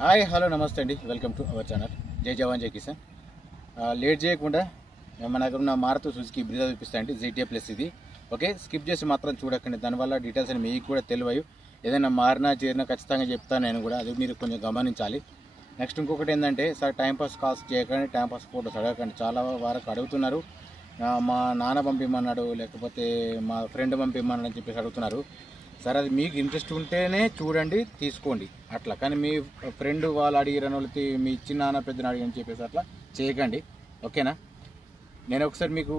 Hi hello నమస్తే అండి, welcome to our channel జై జవాన్ జై కిసాన్. లేట్ చేయకుండా మన దగ్గర ఉన్న మారుతి సుజుకి బ్రీజా చూపిస్తా అండి. జీటీఏ ప్లస్ ఇది. ఓకే, స్కిప్ చేసి మాత్రం చూడకండి, దానివల్ల డీటెయిల్స్ అని మీకు కూడా తెలియవు. ఏదైనా మారినా చేరినా ఖచ్చితంగా చెప్తాను నేను కూడా, అది మీరు కొంచెం గమనించాలి. నెక్స్ట్ ఇంకొకటి ఏంటంటే, సార్ టైంపాస్ కాల్స్ చేయకండి, టైంపాస్ ఫోటోస్ అడగకండి. చాలా వరకు అడుగుతున్నారు, మా నాన్న పంపిమ్మన్నాడు, లేకపోతే మా ఫ్రెండ్ పంపిమ్మన్నాడు అని చెప్పేసి అడుగుతున్నారు. సరే, అది మీకు ఇంట్రెస్ట్ ఉంటేనే చూడండి, తీసుకోండి అట్లా. కానీ మీ ఫ్రెండ్ వాళ్ళు అడిగిరని వాళ్ళకి మీ చిన్న పెద్దన అడిగని చెప్పేసి అట్లా చేయకండి, ఓకేనా? నేను ఒకసారి మీకు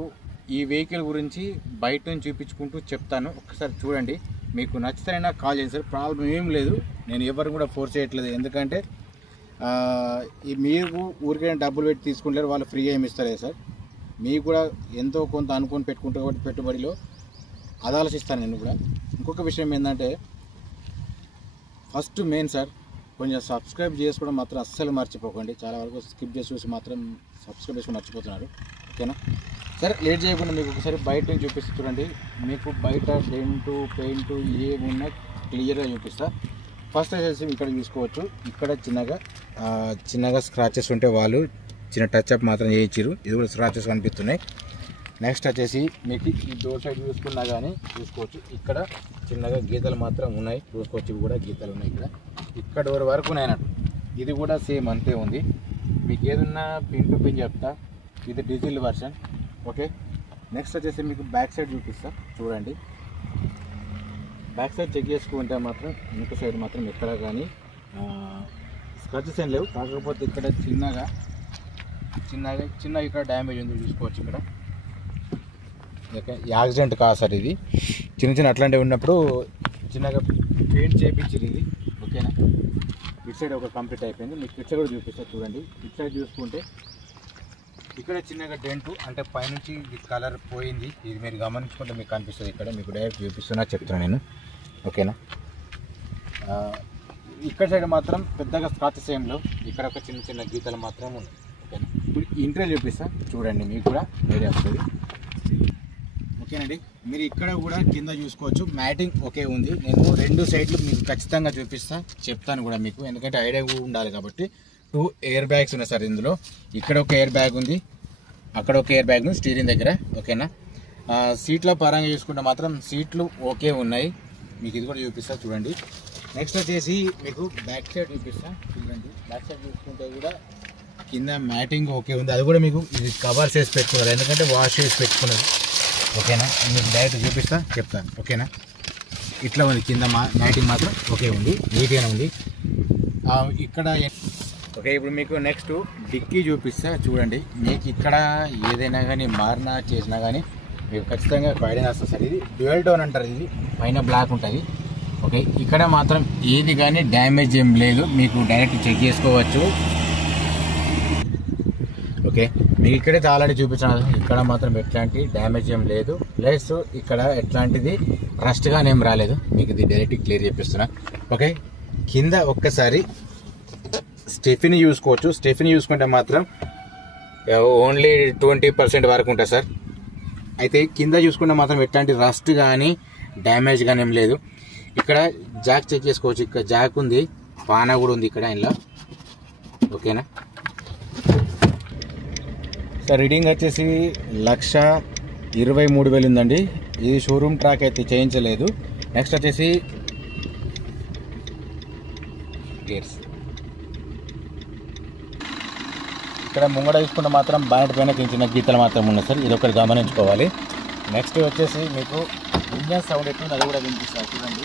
ఈ వెహికల్ గురించి బయట నుంచి చూపించుకుంటూ చెప్తాను, ఒకసారి చూడండి. మీకు నచ్చితేనైనా కాల్ చేయండి సార్, ప్రాబ్లం ఏం లేదు. నేను ఎవరిని కూడా ఫోర్స్ చేయట్లేదు, ఎందుకంటే మీరు ఊరికైనా డబ్బులు పెట్టి తీసుకుంటారు, వాళ్ళు ఫ్రీగా ఏమి ఇస్తలేదు సార్. మీకు కూడా ఎంతో కొంత అనుకొని పెట్టుకుంటారు కాబట్టి పెట్టుబడిలో అది ఆలోచిస్తాను నేను కూడా. ఇంకొక విషయం ఏంటంటే, ఫస్ట్ మెయిన్ సార్, కొంచెం సబ్స్క్రైబ్ చేసుకోవడం మాత్రం అస్సలు మర్చిపోకండి. చాలా వరకు స్కిప్ చేసి చూసి మాత్రం సబ్స్క్రైబ్ చేసుకుని మర్చిపోతున్నారు, ఓకేనా? సరే, లేట్ చేయకుండా మీకు ఒకసారి బయట నుంచి చూపిస్తూ చూడండి. మీకు బయట డెంటు పెయింటు ఏమున్నా క్లియర్గా చూపిస్తా. ఫస్ట్ వచ్చేసి ఇక్కడ చూసుకోవచ్చు, ఇక్కడ చిన్నగా స్క్రాచెస్ ఉంటే వాళ్ళు చిన్న టచ్అప్ మాత్రం చేయించారు, ఇది కూడా స్క్రాచెస్ కనిపిస్తున్నాయి. నెక్స్ట్ వచ్చేసి మీకు ఈ డోర్ సైడ్ చూసుకున్నా కానీ చూసుకోవచ్చు, ఇక్కడ చిన్నగా గీతలు మాత్రం ఉన్నాయి, చూసుకోవచ్చు. ఇవి కూడా గీతలు ఉన్నాయి ఇక్కడ డోర్ వరకు ఉన్నాయన్నట్టు. ఇది కూడా సేమ్ అంతే ఉంది. మీకు ఏదన్నా పిన్ టు పిన్ చెప్తా, ఇది డీజిల్ వర్షన్, ఓకే? నెక్స్ట్ వచ్చేసి మీకు బ్యాక్ సైడ్ చూపిస్తా చూడండి. బ్యాక్ సైడ్ చెక్ చేసుకుంటే మాత్రం ఇంక సైడ్ మాత్రం ఎక్కడ కానీ స్క్రాచెస్ ఏం లేవు, కాకపోతే ఇక్కడ చిన్న ఇక్కడ డ్యామేజ్ ఉంది, చూసుకోవచ్చు. ఇక్కడ ఓకే, యాక్సిడెంట్ కాదు సార్, ఇది చిన్న అట్లాంటివి ఉన్నప్పుడు చిన్నగా పెయింట్ చేయించారు ఇది, ఓకేనా? ఇటు సైడ్ ఒక కంప్లీట్ అయిపోయింది. మీకు ఇటు సైడ్ కూడా చూపిస్తారు చూడండి. ఇటు సైడ్ చూసుకుంటే ఇక్కడ చిన్నగా డెంటు, అంటే పైనుంచి ఇది కలర్ పోయింది, ఇది మీరు గమనించుకుంటే మీకు కనిపిస్తుంది. ఇక్కడ మీకు డైరెక్ట్ చూపిస్తున్నా చెప్తున్నాను నేను, ఓకేనా? ఇక్కడ సైడ్ మాత్రం పెద్దగా స్క్రాచెస్ ఏం లేవు, ఇక్కడ ఒక చిన్న గీతలు మాత్రం ఉన్నాయి, ఓకేనా? ఇప్పుడు ఇంటర్వ్యూ చూపిస్తా చూడండి, మీకు కూడా ఐడియా వస్తుంది, ఓకేనండి? మీరు ఇక్కడ కూడా కింద చూసుకోవచ్చు, మ్యాటింగ్ ఓకే ఉంది. నేను రెండు సైడ్లు మీకు ఖచ్చితంగా చెప్తాను కూడా మీకు, ఎందుకంటే ఐడియా ఉండాలి కాబట్టి. 2 ఎయిర్ బ్యాగ్స్ ఉన్నాయి సార్ ఇందులో. ఇక్కడ ఒక ఎయిర్ బ్యాగ్ ఉంది, అక్కడ ఒక ఎయిర్ బ్యాగ్ ఉంది స్టీరింగ్ దగ్గర, ఓకేనా? సీట్ల పరంగా చూసుకుంటే మాత్రం సీట్లు ఓకే ఉన్నాయి, మీకు ఇది కూడా చూపిస్తా చూడండి. నెక్స్ట్ వచ్చేసి మీకు బ్యాక్ సైడ్ చూపిస్తా చూడండి. బ్యాక్ సైడ్ చూసుకుంటే కూడా కింద మ్యాటింగ్ ఓకే ఉంది, అది కూడా మీకు ఇది కవర్స్ వేసి పెట్టుకున్నారు, ఎందుకంటే వాష్ చేసి పెట్టుకున్నది, ఓకేనా? మీకు డైరెక్ట్ చూపిస్తా చెప్తాను, ఓకేనా? ఇట్లా ఉంది, కింద మ్యాటింగ్ మాత్రం ఓకే ఉంది, నీట్గానే ఉంది. ఇక్కడ ఓకే, ఇప్పుడు మీకు నెక్స్ట్ డిక్కీ చూపిస్తా చూడండి. మీకు ఇక్కడ ఏదైనా కానీ మారినా చేసినా కానీ మీకు ఖచ్చితంగా ఐడియా వస్తుంది సార్. ఇది డ్యూయల్ టోన్ అంటారు, ఇది పైన బ్లాక్ ఉంటుంది, ఓకే? ఇక్కడ మాత్రం ఏది కానీ డ్యామేజ్ ఏం లేదు, మీకు డైరెక్ట్ చెక్ చేసుకోవచ్చు, ఓకే? మీకు ఇక్కడైతే ఆల్రెడీ చూపించాను, ఇక్కడ మాత్రం ఎట్లాంటి డ్యామేజ్ ఏం లేదు, ప్లస్ ఇక్కడ ఎట్లాంటిది రస్ట్గానే ఏం రాలేదు, మీకు ఇది డైరెక్ట్ క్లియర్ చేపిస్తున్నా, ఓకే? కింద ఒక్కసారి స్టెఫినీ చూసుకోవచ్చు. స్టెఫినీ చూసుకుంటే మాత్రం ఓన్లీ 20% వరకు ఉంటుంది సార్. అయితే కింద చూసుకుంటే మాత్రం ఎట్లాంటి రస్ట్ కానీ డ్యామేజ్ కానీ ఏం లేదు. ఇక్కడ జాక్ చెక్ చేసుకోవచ్చు, ఇక్కడ జాక్ ఉంది, పానా కూడా ఉంది ఇక్కడ ఇలా, ఓకేనా? సార్ రీడింగ్ వచ్చేసి 1,23,000 ఉందండి. ఇది షోరూమ్ ట్రాక్ అయితే చేయించలేదు. నెక్స్ట్ వచ్చేసి గేర్స్, ఇక్కడ ముంగడ చూసుకుంటే మాత్రం బానెట్ పైన చిన్న గీతలు మాత్రం ఉన్నాయి సార్, ఇది ఒకటి గమనించుకోవాలి. నెక్స్ట్ వచ్చేసి మీకు ఇంజన్ సౌండ్ ఎట్లుంది అది కూడా వినిపిస్తారు చూడండి.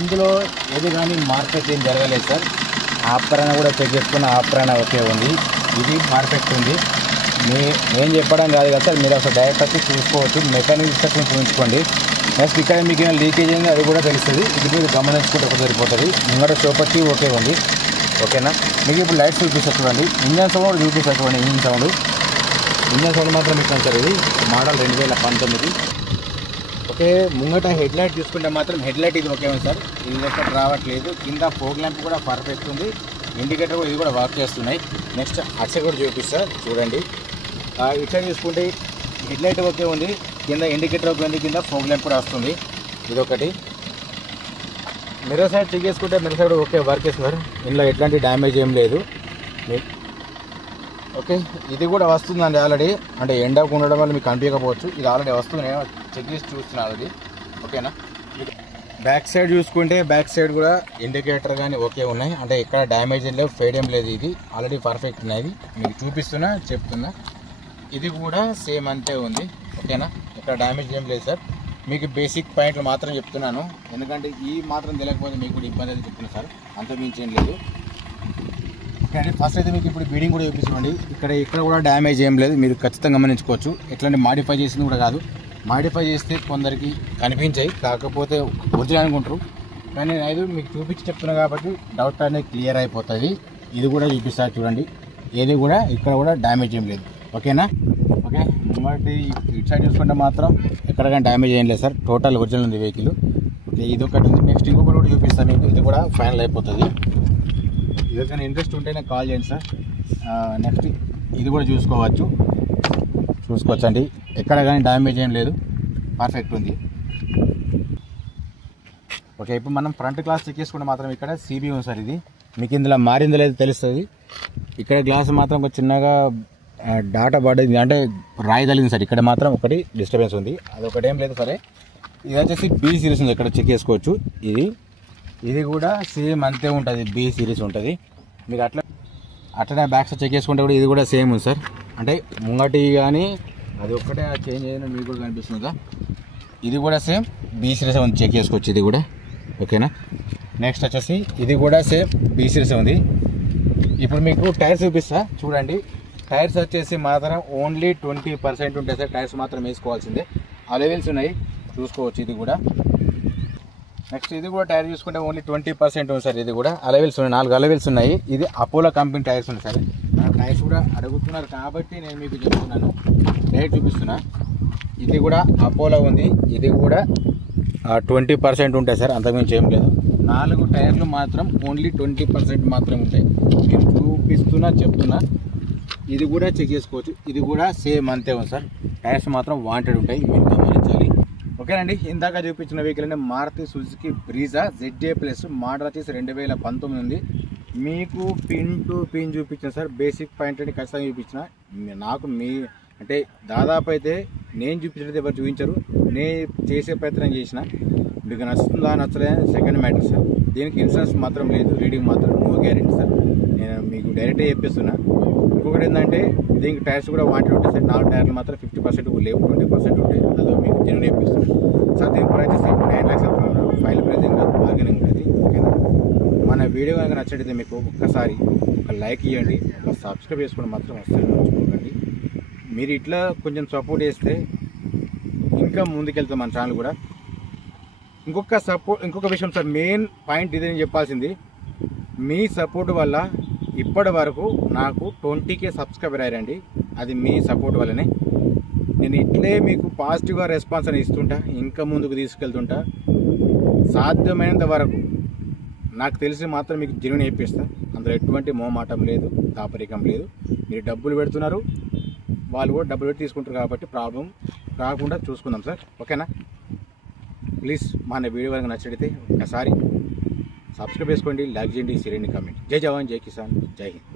ఇందులో ఏది కానీ మార్కెట్ ఏం జరగలేదు సార్. ఆప్రాణ కూడా చెక్ చేసుకున్న ఆప్రాణ ఓకే ఉంది, ఇది పర్ఫెక్ట్ ఉంది. నేను చెప్పడం కాదు కదా సార్, మీరు అసలు డైరెక్ట్ వచ్చి చూసుకోవచ్చు, మెకానిక్ ఇన్స్ట్రక్షన్ చూపించుకోండి. నెక్స్ట్ ఇక్కడ మీకు ఏమైనా లీకేజ్ అయింది అది కూడా తెలుస్తుంది, ఇది మీరు గమనించుకుంటే ఒక సరిపోతుంది. ముంగడ చోపట్టి ఓకే ఉంది, ఓకేనా? మీకు ఇప్పుడు లైట్స్ చూపిస్తారు చూడండి. ఇంజన్ సౌండ్ కూడా చూపిస్తారు చూడండి. ఇంజన్ సౌండ్ మాత్రం ఇట్లా సార్, ఇది మోడల్ 2019, ఓకే? ముంగట హెడ్ లైట్ చూసుకుంటే మాత్రం హెడ్ లైట్ ఇది ఓకే ఉంది సార్, ఇది ఎక్కడ రావట్లేదు. కింద ఫోగ్ ల్యాంప్ కూడా పర్ఫెక్ట్ ఉంది, ఇండికేటర్ కూడా ఇది కూడా వర్క్ చేస్తున్నాయి. నెక్స్ట్ అట్సైడ్ కూడా చూపిస్తా చూడండి. ఇట్లా చూసుకుంటే హెడ్ లైట్ ఓకే ఉంది, కింద ఇండికేటర్ ఓకే ఉంది, కింద ఫోగ్ ల్యాంప్ కూడా వస్తుంది, ఇదొకటి. మిర్రర్ సైడ్ చెక్ చేసుకుంటే mirror side okay work sir, ఇందులో ఎట్లాంటి డ్యామేజ్ ఏం లేదు. ఓకే, ఇది కూడా వస్తుందండి ఆల్రెడీ, అంటే ఎండకు ఉండడం వల్ల మీకు కనిపించకపోవచ్చు, ఇది ఆల్రెడీ వస్తుంది, నేను చెక్ చేసి చూస్తున్నాను ఆల్రెడీ. ఓకేనా, బ్యాక్ సైడ్ చూసుకుంటే బ్యాక్ సైడ్ కూడా ఇండికేటర్ కానీ ఓకే ఉన్నాయి, అంటే ఇక్కడ డ్యామేజ్ ఏం లేవు, ఫేడ్ ఏం లేదు, ఇది ఆల్రెడీ పర్ఫెక్ట్ ఉన్నది, మీకు చూపిస్తున్నా చెప్తున్నా. ఇది కూడా సేమ్ అంతే ఉంది. ఓకేనా, ఇక్కడ డ్యామేజ్ ఏం లేదు సార్, మీకు బేసిక్ పాయింట్లు మాత్రం చెప్తున్నాను, ఎందుకంటే ఈ మాత్రం తెలియకపోతే మీకు కూడా ఇబ్బంది అయితే చెప్తున్నా సార్, అంత మించి ఏం లేదు. ఓకే, ఫస్ట్ అయితే మీకు ఇప్పుడు బీడింగ్ కూడా చూపిస్తామండి. ఇక్కడ కూడా డ్యామేజ్ ఏం లేదు, మీరు ఖచ్చితంగా గమనించుకోవచ్చు. ఎట్లాంటి మాడిఫై చేసింది కూడా కాదు, మాడిఫై చేస్తే కొందరికి కనిపించాయి, కాకపోతే ఒరిజినల్ అనుకుంటారు, కానీ నేను మీకు చూపించి చెప్తున్నా కాబట్టి డౌట్ అనేది క్లియర్ అయిపోతుంది. ఇది కూడా చూపిస్తారు చూడండి, ఏది కూడా ఇక్కడ కూడా డ్యామేజ్ ఏం లేదు. ఓకేనా, ఓకే, ఇంకోటి ఇటు సైడ్ చూసుకుంటే మాత్రం ఎక్కడికైనా డ్యామేజ్ ఏం లేదు సార్, టోటల్ ఒరిజినల్ ఉంది వెహికల్. ఓకే, ఇది ఒకటి ఉంది, నెక్స్ట్ ఇంకొకటి కూడా చూపిస్తాను మీకు, ఇది కూడా ఫైనల్ అయిపోతుంది. ఎవరికైనా ఇంట్రెస్ట్ ఉంటే నాకు కాల్ చేయండి సార్. నెక్స్ట్ ఇది కూడా చూసుకోవచ్చండి, ఎక్కడ కానీ డ్యామేజ్ ఏం లేదు, పర్ఫెక్ట్ ఉంది. ఓకే, ఇప్పుడు మనం ఫ్రంట్ గ్లాస్ చెక్ చేసుకుంటే మాత్రం ఇక్కడ సిబి ఉంది సార్, ఇది మీకు ఇందులో మారిందో లేదో తెలుస్తుంది. ఇక్కడ గ్లాస్ మాత్రం ఒక చిన్నగా డాటా పడింది, అంటే రాయి తగిలింది సార్, ఇక్కడ మాత్రం ఒకటి డిస్టర్బెన్స్ ఉంది, అదొకటి ఏం లేదు సరే. ఇది వచ్చేసి బి సిరీస్ ఉంది, ఇక్కడ చెక్ చేసుకోవచ్చు. ఇది కూడా సేమ్ అంతే ఉంటుంది, బి సిరీస్ ఉంటుంది. మీరు అట్లనే బ్యాక్ సైడ్ చెక్ చేసుకుంటే కూడా ఇది కూడా సేమ్ ఉంది సార్, అంటే ముంగటి కానీ అది ఒక్కటే చేంజ్ అయినా మీకు కూడా కనిపిస్తుందా, ఇది కూడా సేమ్ బి సిరీస్ ఉంది, చెక్ చేసుకోవచ్చు ఇది కూడా. ఓకేనా, నెక్స్ట్ వచ్చేసి ఇది కూడా సేమ్ బి సిరీస్ ఉంది. ఇప్పుడు మీకు టైర్స్ చూపిస్తా చూడండి, టైర్స్ వచ్చేసి మాత్రం ఓన్లీ 20% ఉంటాయి సార్, టైర్స్ మాత్రం వేసుకోవాల్సిందే, అలెవెల్స్ ఉన్నాయి చూసుకోవచ్చు. ఇది కూడా నెక్స్ట్ ఇది కూడా టైర్ చూసుకుంటే ఓన్లీ 20% ఉంది సార్, ఇది కూడా అలెవెల్స్ ఉన్నాయి, 4 అలెవెల్స్ ఉన్నాయి. ఇది అపోలో కంపెనీ టైర్స్ ఉన్నాయి సార్, టైర్స్ కూడా అడుగుతున్నారు కాబట్టి నేను మీకు చెప్తున్నాను, డైరెక్ట్ చూపిస్తున్నా. ఇది కూడా అపోలో ఉంది, ఇది కూడా 20% ఉంటాయి సార్, అంతకుమించి ఏం లేదు. 4 టైర్లు మాత్రం ఓన్లీ 20% మాత్రం ఉంటాయి, నేను చెప్తున్నా. ఇది కూడా చెక్ చేసుకోవచ్చు, ఇది కూడా సేమ్ అంతే ఉంది సార్, టైర్స్ మాత్రం వాంటెడ్ ఉంటాయి, మీరు గమనించాలి. ఓకేనండి, ఇందాక చూపించిన వెహికల్ అంటే Maruti Suzuki Brezza ZA plus model వచ్చేసి 2019 ఉంది. మీకు పిన్ టు పిన్ చూపించిన సార్, బేసిక్ పాయింట్ అని ఖచ్చితంగా చూపించిన. నాకు అంటే దాదాపు అయితే నేను చూపించినది ఎవరు చూపించరు, నేను చేసే ప్రయత్నం చేసిన. మీకు నచ్చుతుందా నచ్చలేదా సెకండ్ మ్యాటర్ సార్. దీనికి ఇన్సూరెన్స్ మాత్రం లేదు, రీడింగ్ మాత్రం నో గ్యారెంటీ సార్, నేను మీకు డైరెక్ట్గా చెప్పేస్తున్నా. ఇంకొకటి ఏంటంటే దీనికి టైర్స్ కూడా వాంటెడ్ ఉంటాయి సార్, 4 టైర్లు మాత్రం 50% లేవు, 20% ఉంటాయి, అదో మీకు జనం చెప్పిస్తున్నాను సార్. దీని ప్రైస్ 9 lakhs ఫైనల్ ప్రైస్ ఇంకా బార్గెనింగ్ ఉంటుంది. ఓకేనా, మన వీడియో కనుక నచ్చడితే మీకు ఒక్కసారి ఒక లైక్ ఇవ్వండి, ఒక సబ్స్క్రైబ్ చేసుకోవడం మాత్రం వస్తుంది మర్చిపోకండి. మీరు ఇట్లా కొంచెం సపోర్ట్ చేస్తే ఇంకా ముందుకెళ్తాం మన ఛానల్ కూడా. ఇంకొక విషయం సార్, మెయిన్ పాయింట్ ఇదే నేను చెప్పాల్సింది, మీ సపోర్ట్ వల్ల ఇప్పటి వరకు నాకు 20K సబ్స్క్రైబర్ అయ్యారండి, అది మీ సపోర్ట్ వల్లనే. నేను ఇట్లే మీకు పాజిటివ్గా రెస్పాన్స్ అని ఇస్తుంటా, ఇంకా ముందుకు తీసుకెళ్తుంటా. సాధ్యమైనంత వరకు నాకు తెలిసి మాత్రం మీకు జెన్యూన్ నేర్పిస్తా, అందులో ఎటువంటి మోమాటం లేదు, దాపరికం లేదు. మీరు డబ్బులు పెడుతున్నారు, వాళ్ళు కూడా డబ్బులు పెట్టి తీసుకుంటారు, కాబట్టి ప్రాబ్లం రాకుండా చూసుకుందాం సార్. ఓకేనా, ప్లీజ్ మన వీడియో కనుక నచ్చితే ఒకసారి సబ్స్క్రైబ్ చేసుకోండి, లైక్ చేయండి, షేర్ చేయండి, కామెంట్. జై జవాన్, జై కిసాన్, జై హింద్.